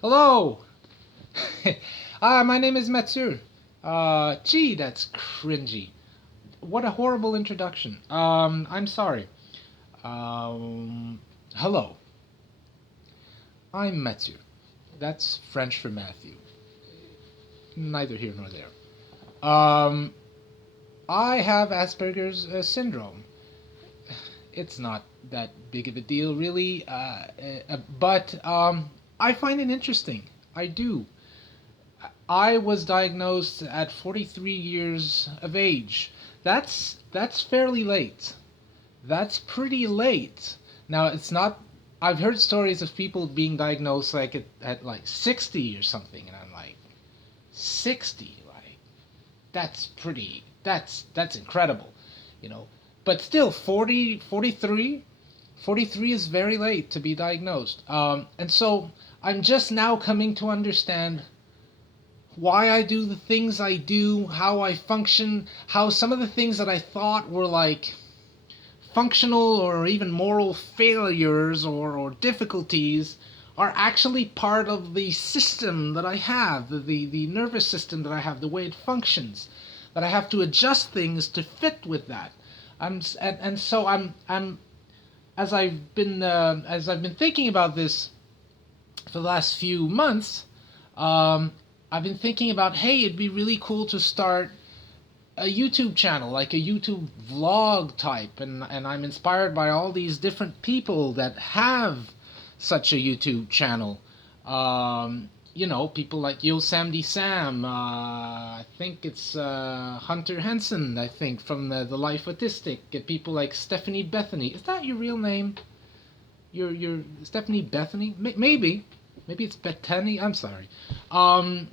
Hello! My name is Matsur. Gee, that's cringy. What a horrible introduction. I'm sorry. Um, Hello. I'm Matsur. That's French for Matthew. Neither here nor there. Um, I have Asperger's syndrome. It's not that big of a deal, really, but I find it interesting. I do. I was diagnosed at 43 years of age. That's fairly late. That's pretty late. Now it's not. I've heard stories of people being diagnosed like at like 60 or something, and I'm like, 60, like that's pretty. That's incredible, you know. But still, 40, 43, 43 is very late to be diagnosed. And so I'm just now coming to understand why I do the things I do, how I function, how some of the things that I thought were like functional or even moral failures or difficulties are actually part of the system that I have, the nervous system that I have, the way it functions, that I have to adjust things to fit with that. And so I'm as I've been thinking about this for the last few months, um, I've been thinking about, hey, it'd be really cool to start a YouTube channel, like a YouTube vlog type, and I'm inspired by all these different people that have such a YouTube channel. People like Yo Sam D Sam. I think it's Hunter Henson. I think from the Life Autistic. People like Stephanie Bethany. Is that your real name? Your Stephanie Bethany? Maybe it's Bethany. I'm sorry. Um,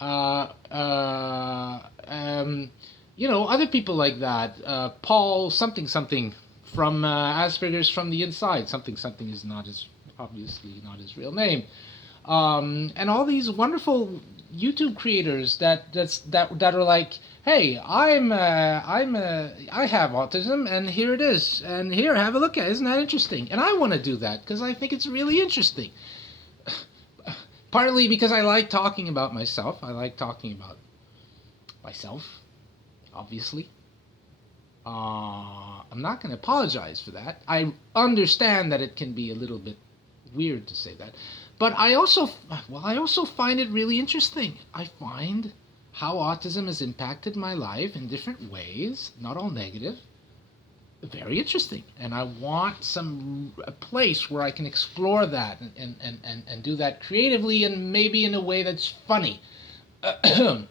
uh, uh, um, Other people like that. Paul something something from Aspergers from the Inside. Something something is not his obviously not his real name. And all these wonderful YouTube creators that are like, hey, I have autism, and here it is, and here, have a look at it. Isn't that interesting? And I want to do that because I think it's really interesting. Partly because I like talking about myself. I like talking about myself, obviously. I'm not going to apologize for that. I understand that it can be a little bit weird to say that, but I also find it really interesting. I find how autism has impacted my life in different ways, not all negative, very interesting, and I want a place where I can explore that and do that creatively and maybe in a way that's funny. I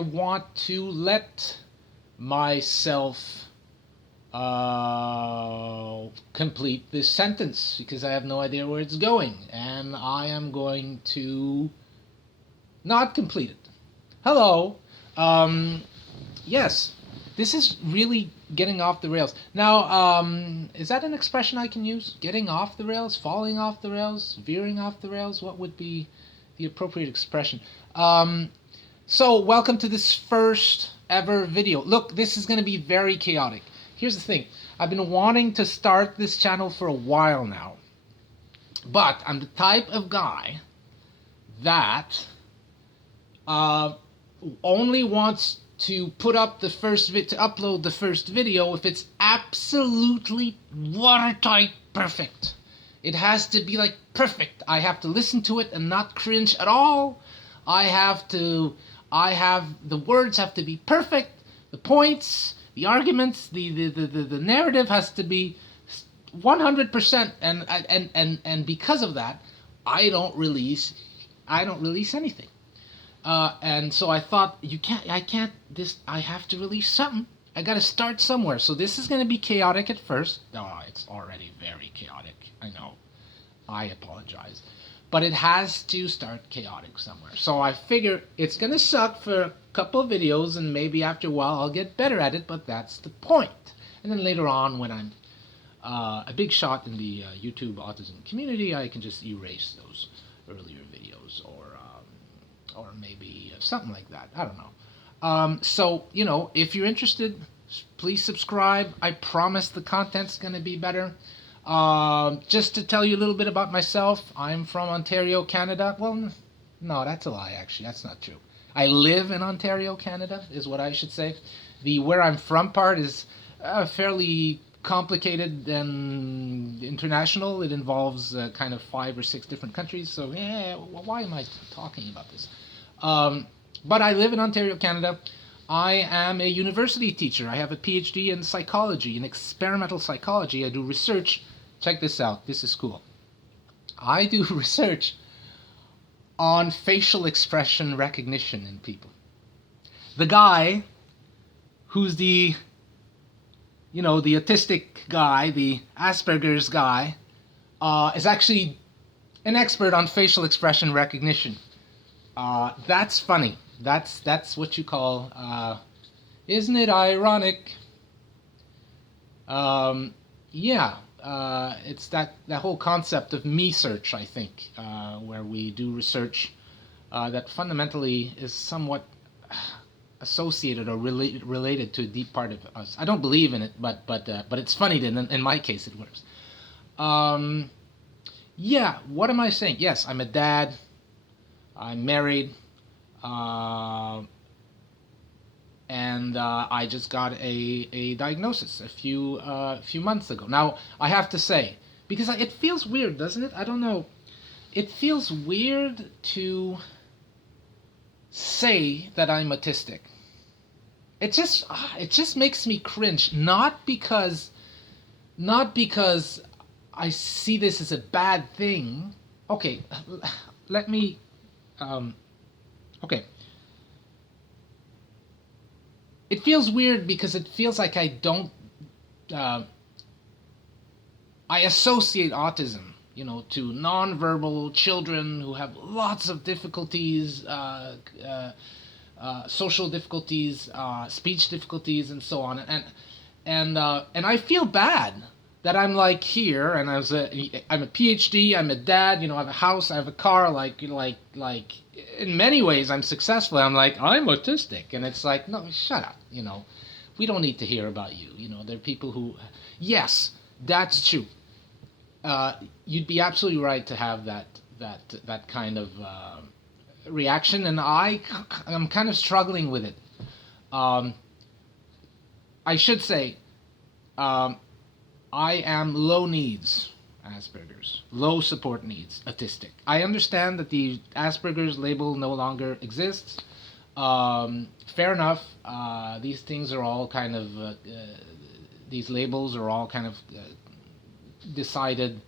want to let myself complete this sentence because I have no idea where it's going, and I am going to not complete it. Hello. Um, yes, this is really getting off the rails. Now, is that an expression I can use? Getting off the rails, falling off the rails, veering off the rails? What would be the appropriate expression? So, welcome to this first ever video. Look, this is going to be very chaotic. Here's the thing. I've been wanting to start this channel for a while now. But I'm the type of guy that only wants to put up the to upload the first video if it's absolutely watertight perfect. It has to be like perfect. I have to listen to it and not cringe at all. The words have to be perfect. The points, the arguments, the narrative has to be 100%. And because of that, I don't release anything. And so I thought, I have to release something. I got to start somewhere. So this is going to be chaotic at first. Oh, it's already very chaotic. I know. I apologize. But it has to start chaotic somewhere. So I figure it's going to suck for a couple of videos, and maybe after a while I'll get better at it, but that's the point. And then later on, when I'm a big shot in the YouTube autism community, I can just erase those earlier videos or maybe something like that. I don't know. So, if you're interested, please subscribe. I promise the content's going to be better. Just to tell you a little bit about myself, I'm from Ontario, Canada. Well, no, that's a lie, actually. That's not true. I live in Ontario, Canada, is what I should say. The where I'm from part is fairly complicated and international. It involves kind of 5 or 6 different countries. So, yeah, why am I talking about this? But I live in Ontario, Canada. I am a university teacher. I have a PhD in psychology, in experimental psychology. I do research. Check this out. This is cool. I do research on facial expression recognition in people. The guy who's the autistic guy, the Aspergers guy, is actually an expert on facial expression recognition. That's funny. That's what you call, isn't it ironic? Yeah, it's that whole concept of me search, I think, where we do research that fundamentally is somewhat associated or related to a deep part of us. I don't believe in it, but it's funny that in my case it works. Yeah, what am I saying? Yes, I'm a dad. I'm married. And I just got a diagnosis a few months ago. Now I have to say, because it feels weird, doesn't it? I don't know. It feels weird to say that I'm autistic. It just makes me cringe. Not because I see this as a bad thing. Okay, let me. Okay. It feels weird because it feels like I don't. I associate autism, to nonverbal children who have lots of difficulties, social difficulties, speech difficulties, and so on. And I feel bad that I'm like here, and I'm a PhD, I'm a dad, I have a house, I have a car, like in many ways I'm successful. I'm like, I'm autistic, and it's like, no, shut up, we don't need to hear about you. There are people who, yes, that's true. You'd be absolutely right to have that kind of reaction, and I'm kind of struggling with it. I should say, I am low needs Asperger's, low support needs autistic. I understand that the Asperger's label no longer exists. Fair enough. These things are all kind of these labels are all kind of decided.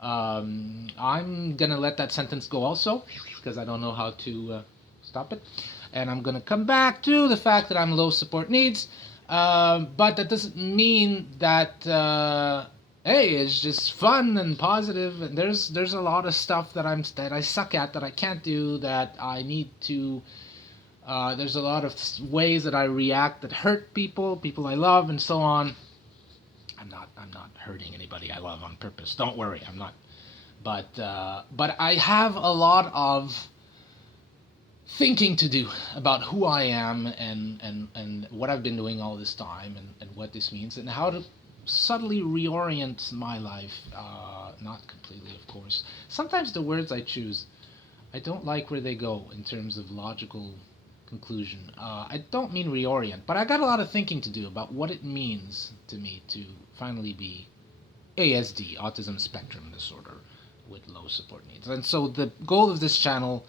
I'm gonna let that sentence go also because I don't know how to stop it, and I'm gonna come back to the fact that I'm low support needs. But that doesn't mean that hey, it's just fun and positive. And there's a lot of stuff that I suck at, that I can't do, that I need to. There's a lot of ways that I react that hurt people I love, and so on. I'm not hurting anybody I love on purpose. Don't worry, I'm not. But I have a lot of thinking to do about who I am and what I've been doing all this time, and what this means, and how to subtly reorient my life. Not completely, of course. Sometimes the words I choose, I don't like where they go in terms of logical conclusion. I don't mean reorient, but I got a lot of thinking to do about what it means to me to finally be ASD, autism spectrum disorder, with low support needs. And so the goal of this channel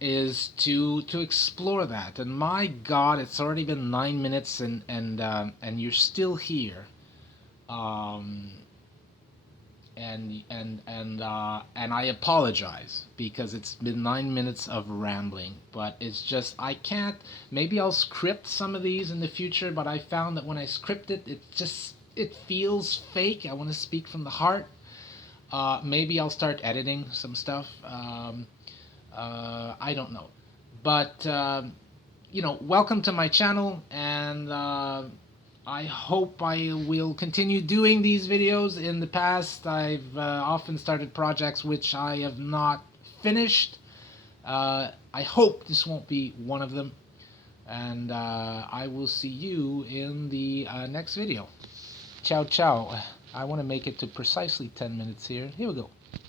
is to explore that. And my God, it's already been 9 minutes, and you're still here. And I apologize because it's been 9 minutes of rambling, but it's just, I can't. Maybe I'll script some of these in the future, but I found that when I script it, it feels fake. I want to speak from the heart. Maybe I'll start editing some stuff. I don't know, but welcome to my channel, and I hope I will continue doing these videos. In the past, I've often started projects which I have not finished. I hope this won't be one of them, and I will see you in the next video. Ciao, ciao. I want to make it to precisely 10 minutes here. Here we go.